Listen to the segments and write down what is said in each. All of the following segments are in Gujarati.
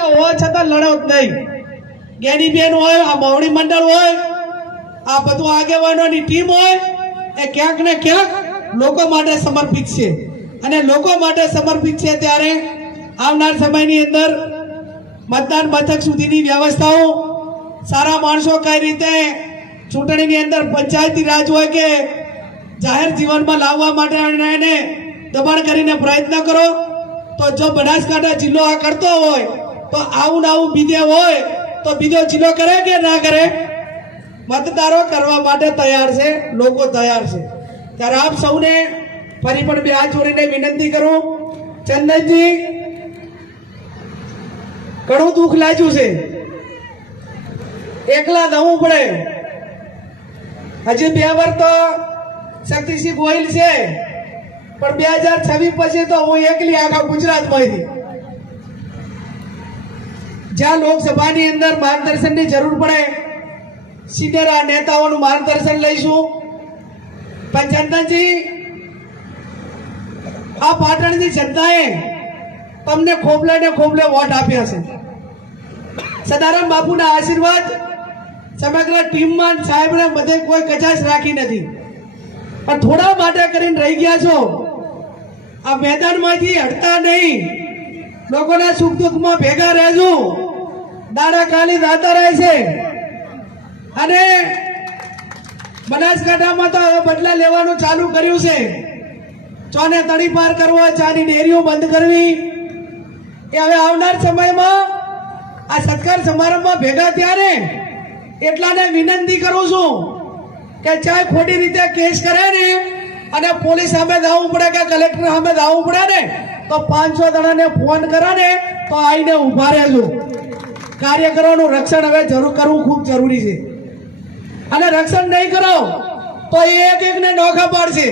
હોવા છતાં લડત નહીં. જ્ઞાનીબેન હોય, આ મોવડી મંડળ હોય, આ બધું આગેવાનોની ટીમ હોય, એ ક્યાંક ને ક્યાંક લોકો માટે સમર્પિત છે. અને લોકો માટે સમર્પિત છે ત્યારે આવનાર સમયની અંદર મતદાન મથક સુધીની વ્યવસ્થાઓ, સારા માણસો કઈ રીતે ચૂંટણીની અંદર પંચાયતી રાજ હોય કે જાહેર જીવનમાં લાવવા માટે એને દબાણ કરીને પ્રયત્ન કરો. તો જો બનાસકાંઠા જિલ્લો આ કરતો હોય તો આવું ને આવું બીજે હોય તો બીજો જિલ્લો કરે કે ના કરે? મતદારો કરવા માટે તૈયાર છે, લોકો તૈયાર છે. ત્યારે આપ સૌને ફરી પણ બે હાથ જોડીને વિનંતી કરું, ચંદનજી ઘણું દુઃખ લાગ્યું છે, એકલા દવું પડે. હજી 2 વર્ષ તો શક્તિસિંહ ગોહિલ છે, પણ 2026 પછી તો હું એકલી આખા ગુજરાતમાંથી. જ્યાં લોકસભાની અંદર માર્ગદર્શનની જરૂર પડે સિનિયર નેતાઓનું માર્ગદર્શન લઈશું. પણ ચંદનજી, આ પાટણની જનતાએ તમને ખોબલે ને ખોબલે વોટ આપ્યા છે. સદારામ બાપુના આશીર્વાદ સમગ્ર ટીમમાં સાહેબને બધે કોઈ કચાશ રાખી નથી, પણ થોડા માટે કરીને રહી ગયા છો. આ મેદાનમાંથી હટતા નહીં, લોકોના સુખ દુઃખમાં ભેગા રહેજો. દાડા ખાલી દાતા રહે છે. અને બનાસકાંઠામાં તો હવે બદલા લેવાનું ચાલુ કર્યું છે. ચોને તળી પાર કરવો, ચાની ડેરીઓ બંધ કરવી, એ હવે આવનાર સમયમાં આ સત્કાર સમારંભમાં ભેગા ત્યારે એટલાને વિનંતી કરું છું કે ચાહે ખોટી રીતે કેસ કરે ને અને પોલીસ સામે દાવું પડે કે કલેક્ટર સામે દાવું પડે ને તો 500 જણાને ફોન કરે ને તો આવીને ઉભા રહેજો. કાર્યકરોનું રક્ષણ હવે જરૂર કરવું ખૂબ જરૂરી છે. અને રક્ષણ નહીં કરો તો એક એકને નોખા પાડશે,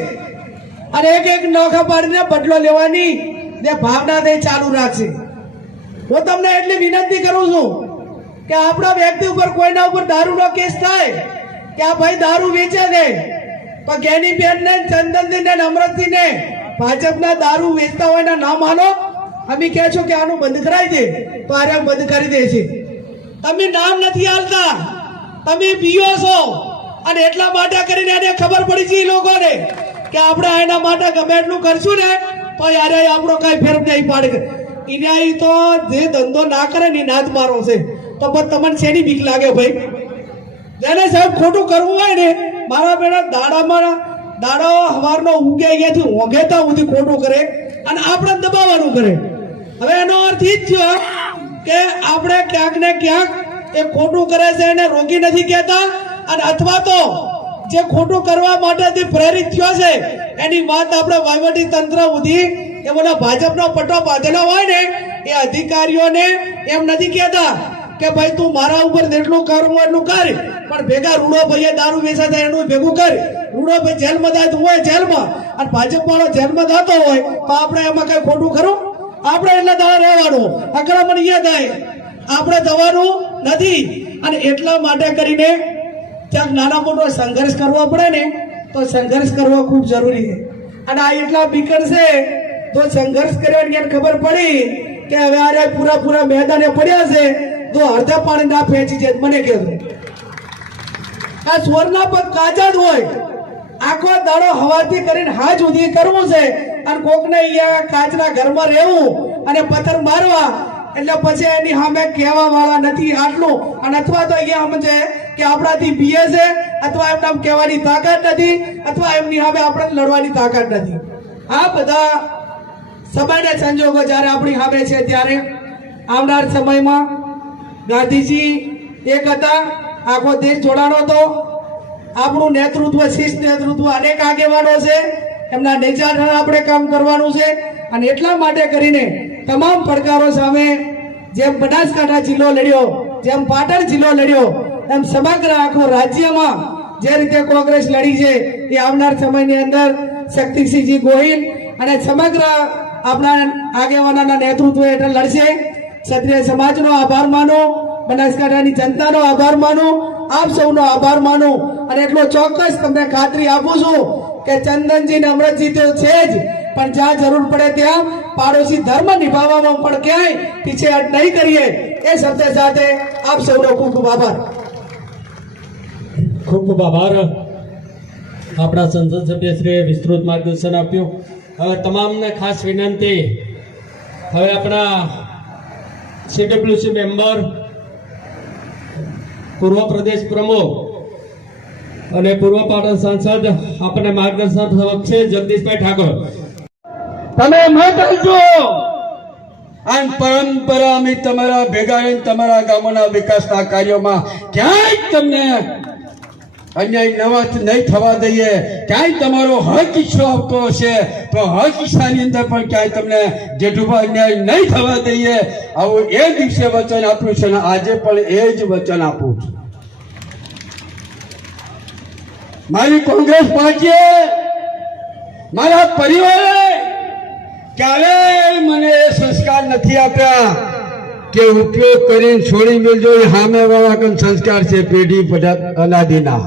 અને એક એક નોખા પાડીને બદલો લેવાની જે ભાવના તે ચાલુ રાખશે. હું તમને એટલી વિનંતી કરું છું કે આપણા વ્યક્તિ ઉપર કોઈના ઉપર દારૂનો કેસ થાય કે આ ભાઈ દારૂ વેચે છે તો જ્ઞાનીબેન ને ચંદનજી ને અમરતજીને ભાજપના દારૂ વેચતા હોય ના માનો, અમે કહે છો કે આનું બંધ કરાવી દે તો આરે બંધ કરી દે છે. તમે નામ નથી આલતા, તમે પીઓ છો, અને એટલા માટે કરીને એને ખબર પડી છે લોકોને કે આપણે એના માટે ગમે એટલું કરશું ને તો યારે આપણો કઈ ફેર નહીં પાડે. ઇન્યાય તો જે ધંધો ના કરે ને નાદ મારો છે તો બસ તમને શેની બીક લાગે ભાઈ? જેને સાહેબ ખોટું કરવું હોય ને, મારા બેટા દાડો હવારનો ઉગે અહીંયાથી ઓઘેતા સુધી ખોટું કરે અને આપણે દબાવવાનું કરે. હવે એનો અર્થ એ જ થયો કે આપણે ક્યાંક ને ક્યાંક એ ખોટું કરે છે એને રોકી નથી કહેતા, અને અથવા તો જે ખોટું કરવા માટે પ્રેરિત થયો છે એની વાત આપણે વહીવટી તંત્ર સુધી એ બધા ભાજપનો પટ્ટો બાંધેલો હોય ને એ અધિકારીઓને એમ નથી કહેતા કે ભાઈ તું મારા ઉપર જેટલું કરવું એટલું કર, પણ ભેગા રૂડો ભાઈ દારૂ વેચાતા એનું ભેગું કર. રૂડો ભાઈ જેલમાં જાય હોય જેલમાં, અને ભાજપ વાળો જેલમાં જતો હોય તો આપણે એમાં કઈ ખોટું ખરું? આપણે એટલે દાડા રહેવાનું, આક્રમણ અહીંયા થાય, આપણે જવાનું નથી. અને એટલા માટે કરીને ક્યાંક નાના મોટો સંઘર્ષ કરવો પડે ને તો સંઘર્ષ કરવો ખૂબ જરૂરી છે. અને આ એટલા બીકર છે તો સંઘર્ષ કરવાની એને ખબર પડી કે હવે આ પૂરા મેદાને પડ્યા છે તો અડધા પાણી ના ફેંચી જાય. મને કહેવું આ સ્વરના પગ કાચા જ હોય, આખો દાડો હવાથી કરીને હાજ સુધી કરવું છે, અને કોકને અહીંયા કાચના ઘરમાં રહેવું અને પથ્થર મારવા, એટલે પછી એની સામે કહેવા વાળા નથી આટલું. અને અથવા તો અહીંયા સમજે કે આપણાથી પીએ છે, અથવા એમને કહેવાની તાકાત નથી, અથવા એમની સામે આપણે લડવાની તાકાત નથી. આ બધા સમયના સંજોગો જ્યારે આપણી સામે છે ત્યારે આવનાર સમયમાં ગાંધીજી એક હતા, આખો દેશ જોડાણો હતો. આપણું નેતૃત્વ, શિસ્ત નેતૃત્વ, અનેક આગેવાનો છે, એમના નેજા આપણે કામ કરવાનું છે. અને એટલા માટે કરીને તમામ પડકારો સામે જેમ બનાસકાંઠા જિલ્લો લડ્યો, જેમ પાટણ જિલ્લો લડ્યો, એમ સમગ્ર આખો રાજ્યમાં જે રીતે કોંગ્રેસ લડી છે એ આવનાર સમયની અંદર શક્તિસિંહજી ગોહિલ અને સમગ્ર આપણા આગેવાનોના નેતૃત્વ હેઠળ લડશે. ક્ષત્રિય સમાજનો આભાર માનું, બનાસકાંઠાની જનતાનો આભાર માનું, આપ સૌનો આભાર માનું. અને એટલો ચોક્કસ તમને ખાતરી આપું છું કે ચંદનજી ને અમરતજી તો છે જ, પણ જ્યાં જરૂર પડે ત્યાં પાડોશી ધર્મ નિભાવવામાં પણ ક્યાંય પીછેહટ નહીં કરીએ એ શબ્દ સાથે આપ સૌનો ખૂબ ખૂબ આભાર. ખૂબ ખૂબ આભાર. આપણા સંસદ સભ્યશ્રીએ વિસ્તૃત માર્ગદર્શન આપ્યું. હવે તમામને ખાસ વિનંતી, હવે આપણા સીડબ્લ્યુસી મેમ્બર, પૂર્વ પ્રદેશ પ્રમુખ અને પૂર્વ પાટણ સાંસદ આપણને માર્ગદર્શન આપશે. જગદીશભાઈ ઠાકોર, તમે મત આપજો. આ પરંપરા અમે તમારા ભેગા રહીને તમારા ગામોના વિકાસના કાર્યોમાં ક્યાંય તમને અન્યાય નહીં થવા દઈએ. ક્યાંય તમારો હક ઈચ્છો આવતો હશે તો હક ઈચ્છાની અંદર પણ ક્યાંય તમને જેઠુભા અન્યાય નહીં થવા દઈએ. આવું એ દિવસે વચન આપ્યું છે અને આજે પણ એ જ વચન આપું છું. મારી કોંગ્રેસ પાર્ટીએ, મારા પરિવારે ક્યારેય મને એ સંસ્કાર નથી આપ્યા કે ઉપયોગ કરીને છોડી મેળજો. એ સામે વાળા કન સંસ્કાર છે પેઢી અનાદિના.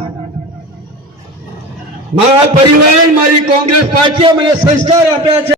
મારા પરિવારે, મારી કોંગ્રેસ પાર્ટીએ મને સંસ્કાર આપ્યા છે.